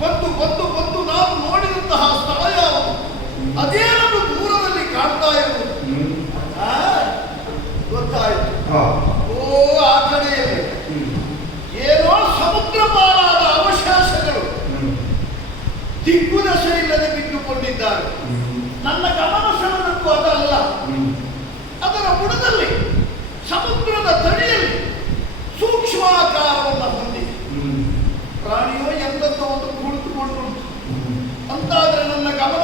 ಬಂದು ಬಂದು ಬಂದು ನಾನು ನೋಡಿದಂತಹ ಸ್ಥಳ ಯಾವುದು, ಅದೇನನ್ನು ದೂರದಲ್ಲಿ ಕಾಣ್ತಾ ಇರುವುದು. ಗೊತ್ತಾಯಿತು. ಓ, ಆ ಕಡೆಯಲ್ಲಿ ಏನೋ ಸಮುದ್ರ ಪಾಲಾದ ಅವಶೇಷಗಳು ದಿಗ್ಗುದಶೆ ಇಲ್ಲದೆ ಬಿಟ್ಟುಕೊಂಡಿದ್ದಾರೆ. ನನ್ನ ಗಮನ ಸೆಳೆದದ್ದು ಅದಲ್ಲ. ಅದರ ಬುಡದಲ್ಲಿ ಸಮುದ್ರದ ತಡಿಯಲ್ಲಿ ಸೂಕ್ಷ್ಮಾಕಾರವನ್ನು ಹೊಂದಿದೆ. ಪ್ರಾಣಿಯೋ ಎಂಬಂತ ಒಂದು ಕುಳಿತುಕೊಂಡು ಅಂತಾದರೆ ನನ್ನ ಗಮನ